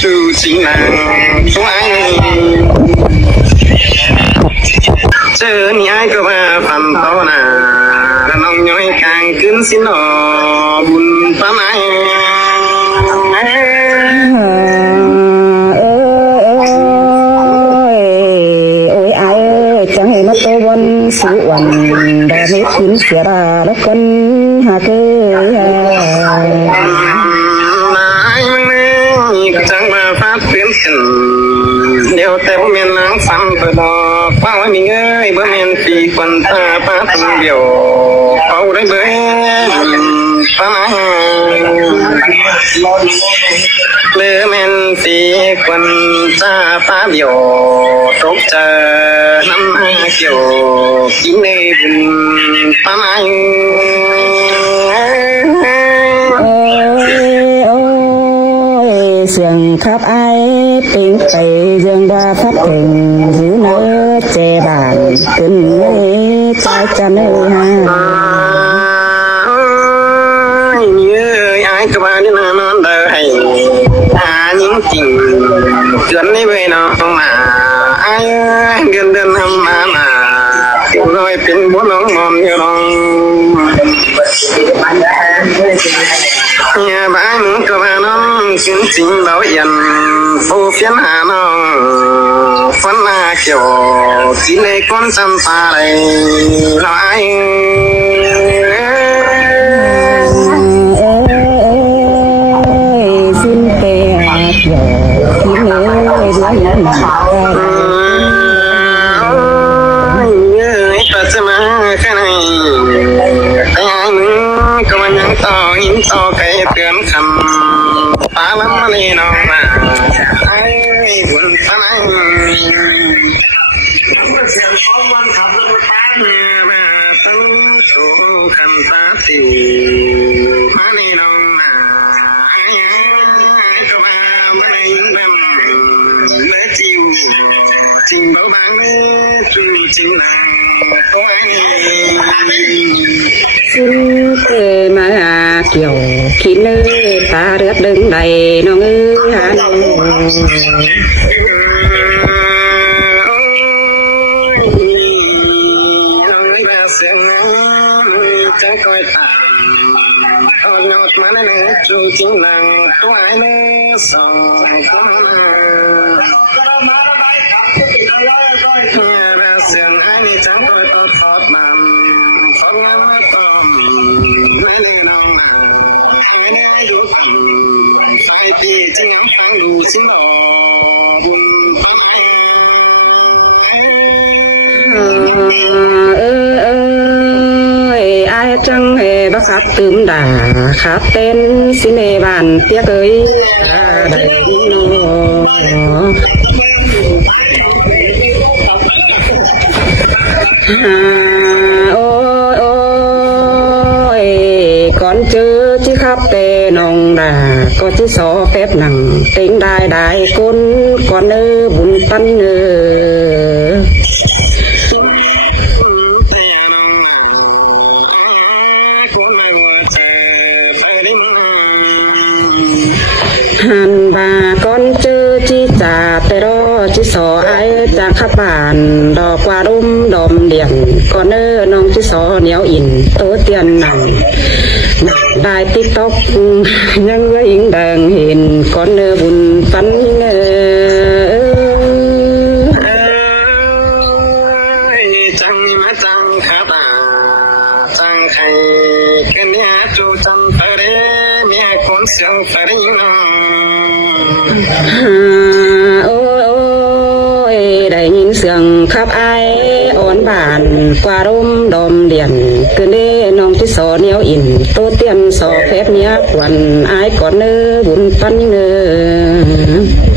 จูจิงนังสวยเจอนี่ไอ้ก็มาฟันโตนาแล้วน้องย้อยกลางขึ้นสินอบุญป้าไม้ตัววันสุวรรณดามิถินเสียราแล้วคนหาเกยนายมึงนี่ก็จังมาฟาดเปลี่ยนกันเดี๋ยวแต่บ่แม่นนางฟังเปิดดอกเป้าไว้มีเงยบ่แม่นปีคนตาป้าตึงเดียวเป้าได้เบิ่ป้าเลือแม่นปีคนตาป้าเดียวตกเจอน้ำมาเกี่ยวกินในบุญป้าไม้เสียงขับไอ้ปิงไปเรื่องว่าพัดถึงยืนเนื้อเจบานขึ้นเลยใจจะเนื้อฮะเยอะไอ้กบ้านนี่นอนเดินให้ยิ่งจริงเกินนี่เว้ยน้องมาไอ้เดือนทำมาลอยเป็นบัวน้องมอมอยู่น้องอย่าบ้ามึงก็มาน้องจริงๆเรายันฟูเฟียนหาน้องฟันหน้าเขียวกินในก้นจำปาเลยลอยสิ้นเปย์เขียวกินเลยด้วยยันหนาจะมาแค่ไหนแต่ยังมึงก็มันยังต่อหินต่อไกลเตือนคำตาล้ำมาเลยน้องมาไอ้บุญตาไอ้เสียงของมันขับรถผ่านมาตั้งถูกคำตาตีมาเลยน้องมาก็มาไม่เล่นเนื้อจริงจริงเบาบางจริงจริงซึ่งเคยมาเกี่ยวขีดเนื้อตาเลือดดึงใดน้องหาน้องเสียงใจคอยตามทอดยอดมาในจูจริงนังตัวไอ้เนื้อส่องคนเสียงให้จังคอยทอดมันฟังงานมาตอมไม่ลืมน้องให้แน่อยู่กันใส่ตีจริงน้ำแข็งดูสิหล่อบุญไปไอ้จังเฮบักขับตื่มด่าขับเต้นสิเนบานเตี้ยเอ้ยได้โนโอ้ยก่อนเจอที่ขับเตนองด่าก็ที่สอเฟบหนังเต็งได้คนก่อนเนื้อบุญปันเนื้อหันบาก่อนเจอจีจ่าแต่รอจีสอไอจากขับบานดอกกว่ารุ่มดอมเดียนก่อนเนื้อน้องจีสอเหนียวอินโตเตียนหนังได้ติ๊กต๊อกยังเงยอิงแดงเห็นก่อนเนื้อบุญฟันเนื้อจังมาจังขาตาจังใครแค่เนี้ยจูจันเปรเมียคนเสียงเปรน้องโอ้ยได้ยินเสียงขับไออ่อนบานกว่าร่มดอมเดียนคือเด้น้องที่สอเหนียวอินโตเตียนสอเฟบเนี้ยควันไอก่อนเนื้อบุญปันเนื้อ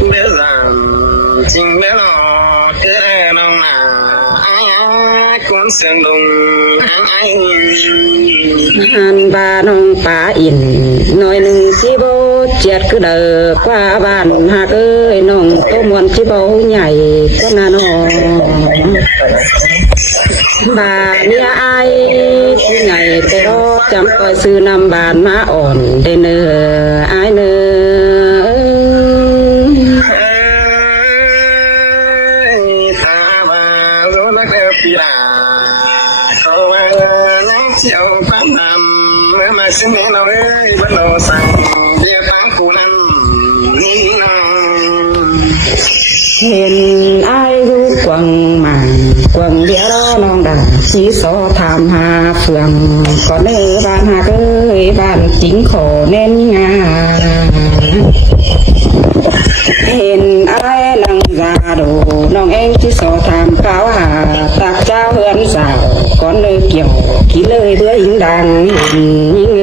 เด้อจริงเด้อเด้อน้องนาคนเสียงดงหันบาน้องป่าอินหน่อยหนึ่งสิโบเจียดคือเด้อกว่าบ้านหากเอ้ยน้องโตมวนสิโบใหญ่ก็น่าน้องบาเนี่ยไอที่ไหนแต่รอจำคอยซื้อนำบานมาอ่อนได้เนื้อไอเนื้อ สิแม่น้อยบ่รอสั่งเดียวทางกูนั้นนี่น้องเห็นอายรูปกวางหมางกวางเดียวน้องดาสีโซถามหาเฟืองก็เนื้อบ้านหาเอ้ยบ้านจิงขอแน่นงาเห็นอายลังยาโดน้องเองที่โซถามกล่าวหาตักเจ้าเฮือนสาวก็เนื้อเกี่ยวขี้เลยเบื่อหิงดังยิง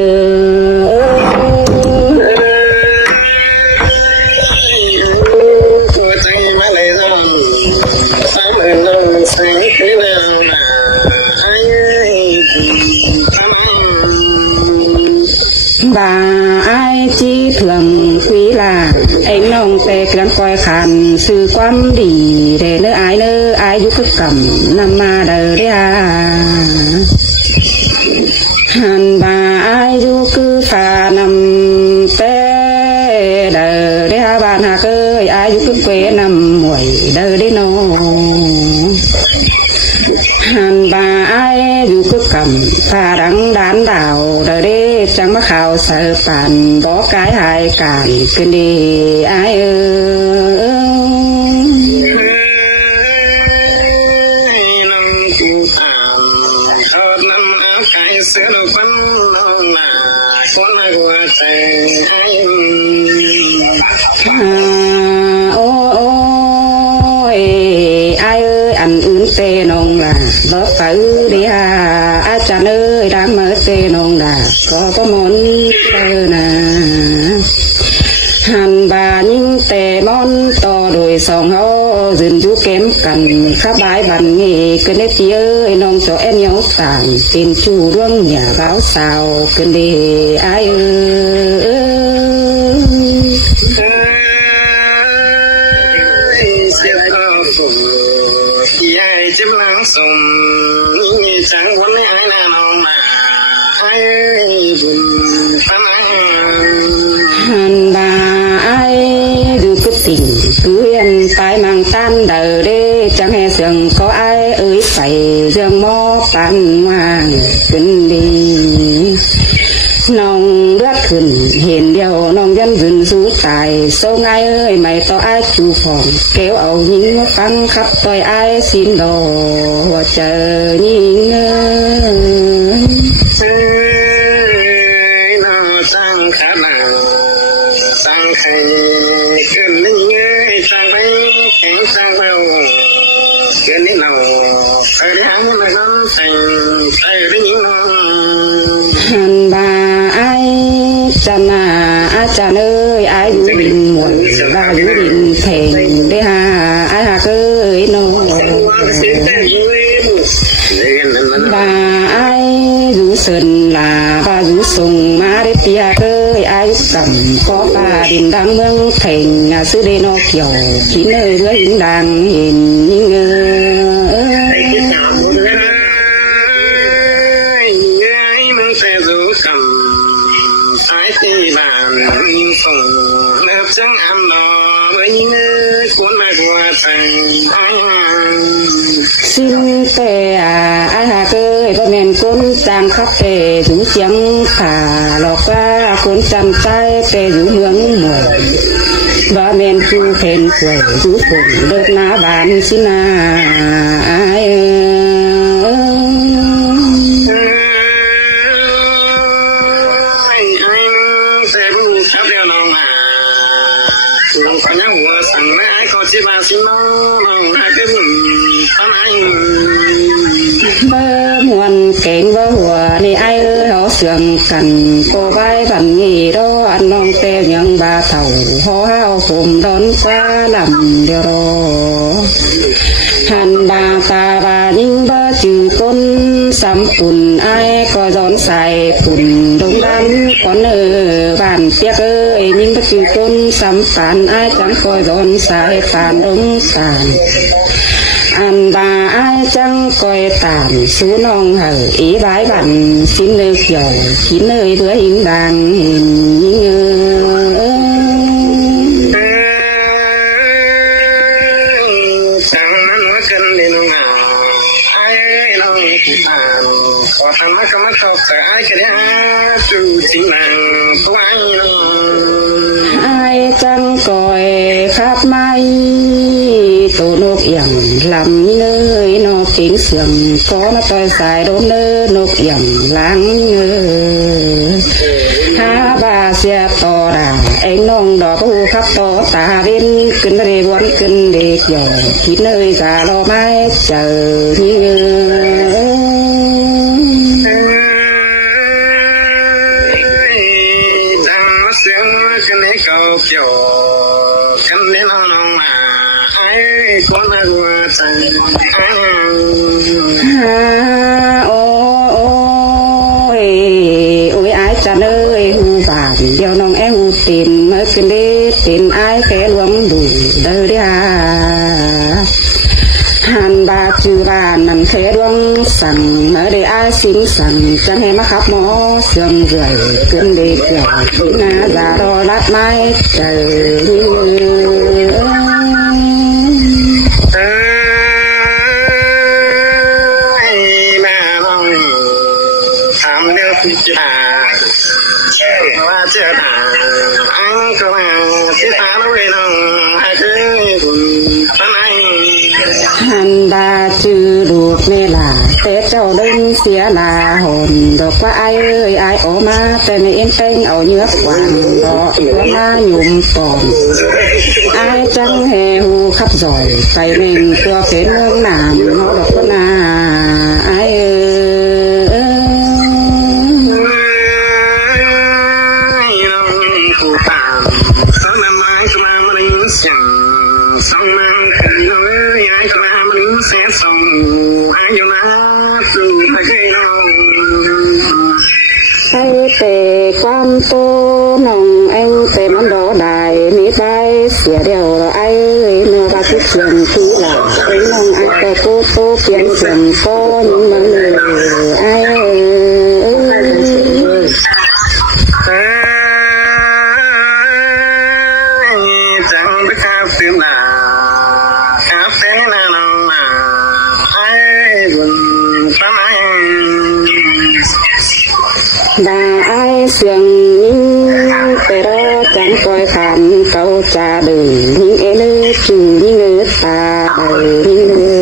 bà ai chi thường quý là anh nông tê gần coi khăn sư quan đi để nơi ai giúp thức cầm nằm mà đời đấy hàn bà ai giúp cứ phà nằm tê đời đấy bạn hà ơi ai giúp cứ quê nằm muội đời đấy nó hàn bà ai dù cứ cầm pha đắng đán đảo đời đi chẳng mắc khảo sợ phản bỏ cái hai cản cứ đi ai tê nông là vợ tử đi à cha ơi đang mở tê nông là có món tơ nè hàn bà nhưng tê món to đồi sòng hô dừng chú kém cần khắp bãi bàn nghề cứ nét tí ơi nông cho em nhau tàn tiền chủ đuông nhà báo sao cứ đi ai chim lắng sùng như chẳng quấn ai nào mà ai buồn hàn bà ai dù cứ tình cứ yên phải mang tan đời đi chẳng hề sương có ai ơi phải dương mó tan hoàng kinh đi nông rất khẩn hiền điều nông dân dừng rú tài số ngay ơi mày to ai chủ phòng kéo ẩu những phăng khắp tôi ai xin đồ chờ nhìn nó sang khá nào sang thầy cứ linh ơi sang đây thấy sang đâu cứ đến nào ở đây hắn nó thành thầy với những hàn bà ai cha ơi ai dù định muộn và dù định thèn để ai hà ơi nó bà ai dù sơn là bà dù sùng má để tia ơi ai cầm có bà đình đang mương thành sư đây nó kiểu chín nơi đứa hình đang hình chẳng am lo với những cuốn lại qua thành xin tề ai hà cơ có men cuốn trang khắp tề rú tiếng khả lọc qua cuốn trăm tay tề rú mướn mùa và men chu khen tuổi rú phụng đợt ná bán xin ai bơ muôn kén bơ hùa này ai ơi họ sườn cằn cô vai bằng nghỉ đó ăn non teo những bà thầu họ hao phùm đón qua làm điều đó hàn bà ta bà nhưng bơ trừ con sắm phùn ai có gión xài phùn đông đan có nở bàn tiếc ơi nhưng bơ trừ con sắm phản ai chẳng có gión xài phản đông phản anh bà ai chẳng coi tạm số non hở ý bái bạn xin nơi kiểu chín nơi đứa hình đàng hình như chẳng nó cần đi nó ai nó có thằng nó không có sợ ai cái đấy chủ สิงห์ไว้ไอ้จังก่อยขับไม้โตนกเอี่ยงลำเนยนกกิงเสียงขอมาต่อยสายโดนเนนกเอี่ยงล้างเนหาบาเสียต่อด่าไอ้น้องดอกผู้ขับต่อตาวินขึ้นเรวนขึ้นเด็กหย่อคิดเนยกาลอไม้เจอนี่จังเสียงกันในเก่าเกี่ยวกันในน้องไอ้คนละหัวใจโอ้ยโอ้ยไอ้จันเอ้ยหูบาดเดี๋ยวน้องแอ้หูเต็มเมื่อคืนได้เป็นไอ้แค่หลวงดูเด้อเด้อหันบาจือบ้านนั่นแค่ดวงสั่งเมื่อได้อ้ายสิงสั่งจังให้มาขับหมอเสื่อมเรื่อยขึ้นเด็กใหญ่น่าจะรอรัดไม้เจอแม่น้องทำเรื่องพิจารณาว่าเจ้าตาอังก็มาที่ตาด้วยน้องให้ถึงคุณทำไมหันบาจือดูดเมลาแต่เจ้าเดินเสียหนาหนดอกว่าไอ้เอ้ยไอ้ออกมาแต่ไม่เอ็นเต้งเอาเนื้อกวางดอกเพื่อมาหยุ่มก่อนไอ้จังแหหูขับจ่อยไปเม่งตัวเป็นเมืองหนามนอดอกนาไอ้ผู้ตามสนามไม้ก็มามันเสียงสองนางคือเลยไอ้ก็มามันเสียส่งไอ้อยู่นะสู่ไม่เคยน้องไอ้เตะความโตน้องไอ้เตะมันดอได้มีได้เสียเดียวไอ้เมื่อว่าทุกเสียงที่หลังไอ้น้องไอ้แต่โตโตเปลี่ยนเสียงก้อนมันเลยไอ้จังไปคาบตื่นมาคาบเต้นนาน้องมาไอ้บุญทำไมดาไอ้เสียงแต่รอจังปล่อยขันเก่าจะดึงยิ่งเอเลือจืดยิ่งเลือตายิ่งเลือ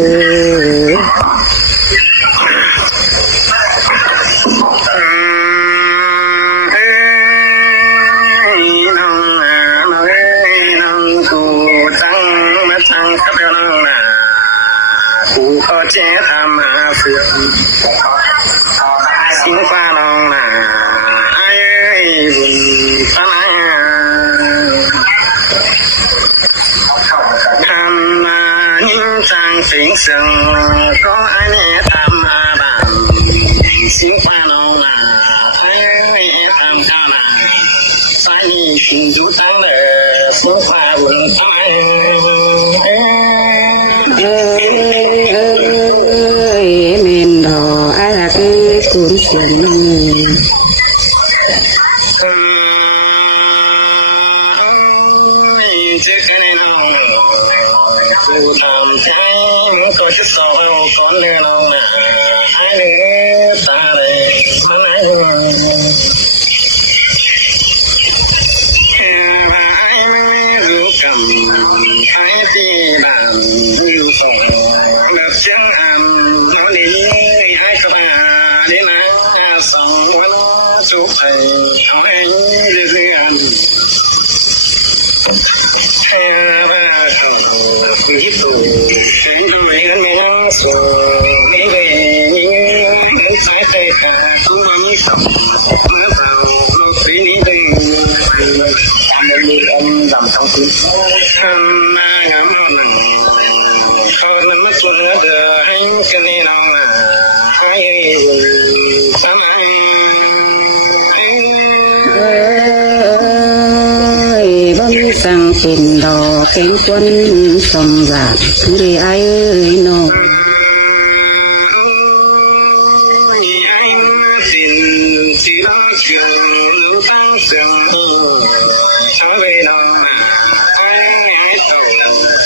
กูก็เจ๊ทำมาเสื่อมสิงฟ้าน้องนาไอ้บุญทำไมทำมานิ่งจังสิงเสียงก็ไอ้เนี่ยทำมาบ้านสิงฟ้าน้องนาไอ้ทำข้ามาใส่ถึงอยู่ทั้งเลยสิงฟ้าบุญทำไมเมนดออาลักกุนเสียงจะเคยน้องกูทำใจมันก็จะสอบฝนเรือน้องนะไอ้เลือตาเลยมันไอ้ไม่รู้คำไอ้ที่บ้านแบบเสียงอ่ำเดี๋ยวนี้ไอ้ก็มาเดี๋ยวนะสองวันจุกใจเอาให้เรื่อยแค่ว่าเขาคุยตัวเห็นทำไมกันไม่น่าสวยไม่เคยไม่เคยแต่คุณมันมีคำเมื่อเราปีนี้เป็นการเดินอมดำทั้งคืนทำมางามนอนเขานั้นมาเจอเธอให้กันนี่น้องให้ทำไมบ่มีสังเป็นดอกเป็นต้นสมรักผู้ใดไอ้น้องสิเราเชื่อรู้ตั้งเสียงชาวเวลาไอ้สาว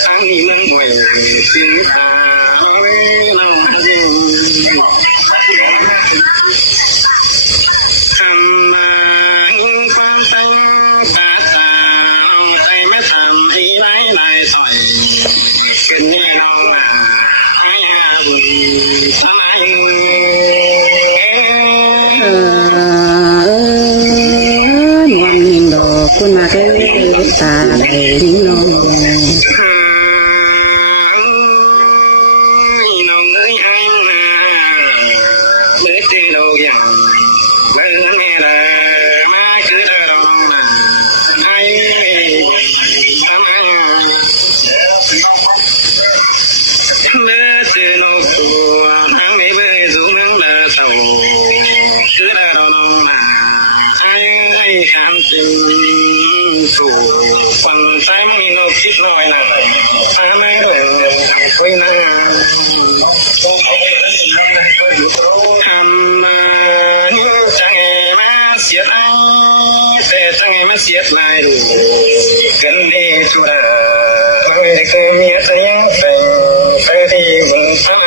สันนี่มันไม่สิตาเวลาจริงทำมา ดีไว้ในสวยขึ้นนี่น้องให้สมัยวันหิงดอกคุณมากเลยตาได้หิงน้องเสียลายกันเดชัวเราไม่เคยมีเสียงเพลงเพื่อที่มึงฟัง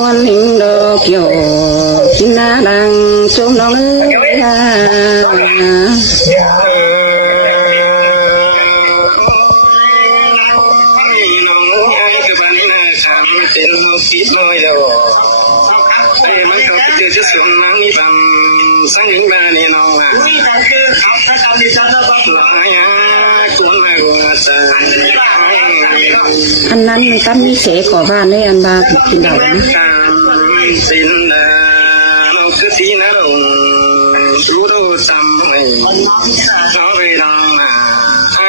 วันหิงดอกโยกินน้าดังจงน้องน้องไอ้คือบ้านนี้นะฉันเป็นลูกศิษย์น้อยเดียวมันก็คือจะส่งน้ำนี่ทำสังหิงมาเนี่ยน้องอ่ะอันนั้นตั้มมีเสขอบ้านได้อันบากินเหล่าสินเราคือสีนะเรารู้ดูซ้ำเลยเขาไปลองให้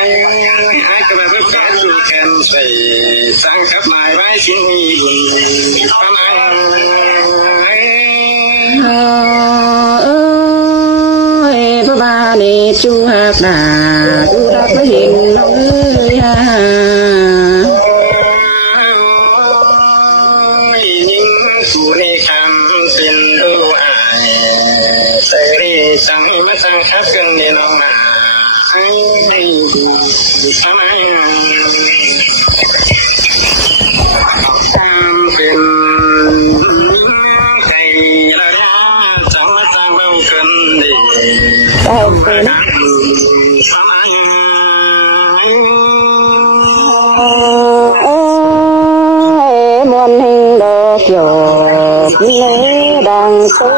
กระแบบแก่ดูแคนใส่สังกับลายไว้ชิ้นนี้ประมาณพระบาลีจูหักดาดูรักไม่เห็นน้องยิ่งสู่ในคำเป็นดูอายเสรีจังมาสังคับกันในน้องให้ดูทำไมเป็นใจระยะจังมาจังเราเกินดีได้เป็นมวนหิงดอกโยกเล่ดังโซ่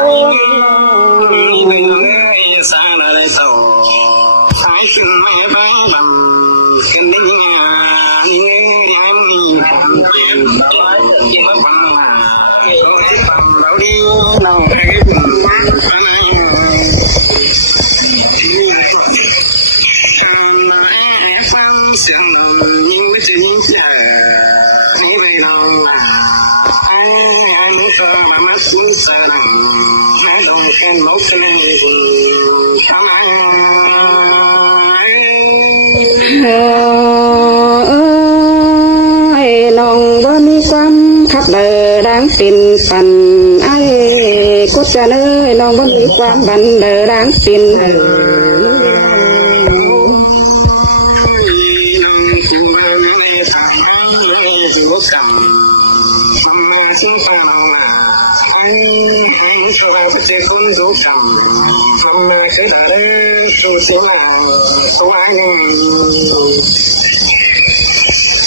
สาอะไรโตหายขึ้นไม่บ้าดำกันนี่งานนี่ยังมีความเปลี่ยนไปยิ่งฟังมาฟังเราดีเราให้ดูอะไรฟังเสียงยิ่งไม่ถึงใจนี่ไม่ลองไอ้เธอมาคุ้นเสียงให้ลงกันหมดเลยทำไมน้องบ่มีความขับเดินดังเป็นปันไอ้กุศลน้องบ่มีความบันเดินดังเป็นจิวกังมาสิ่งฟังมาให้ชาวบ้านเจอคนดูกังทำมาคืออะไรตัวเสียงตัวยัง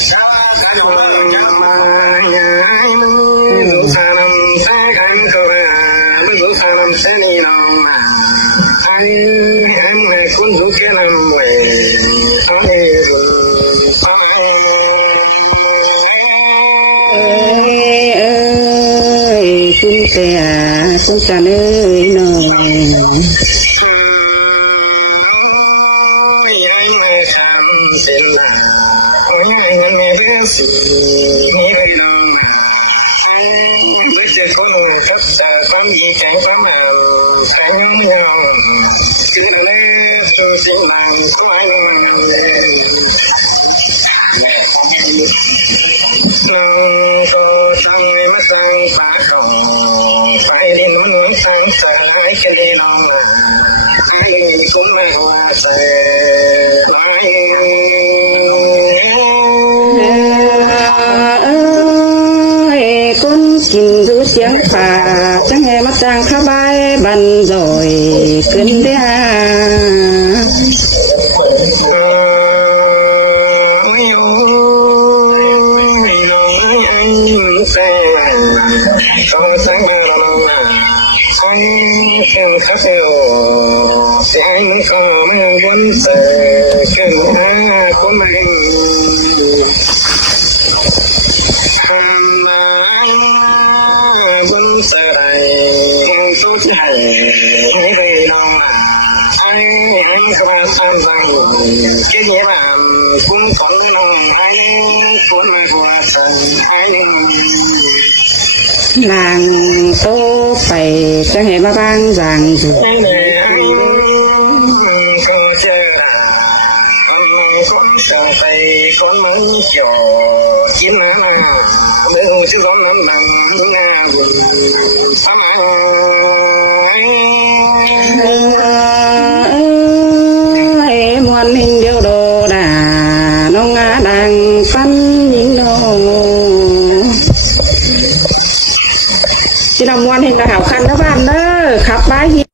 ชาวบ้านจะมาอย่างมึงดูสารใช้กันเขามึงดูสารใช้นี่น้องมาให้คนดูแค่ลำเวให้ดูคุณเสียสงสารหน่อยยังคำเส้นหนายังเรื่องสิ่งนี้ไม่รู้นึกจะคนทักษะความมีใจความแมวใช้น้องยองคืออะไรตัวสิ่งมันควายมันน้องก็ทำให้มาสร้างฝาของไฟดินมันหนุนทางใส่ให้แค่ได้น้องให้เลยคุ้มไม่ว่าใส่ลอยคนกินดูเสียงป่าจังแห่มาสร้างข้าใบ บันจอยขึ้นเดียนางโตไปจะให้มาบ้างจางจุมวนหิงเดียวโดดาน้องงาดังฟันยิงโดจินำมวนหิงกระหาวคันนะบ้านเด้อขับไม้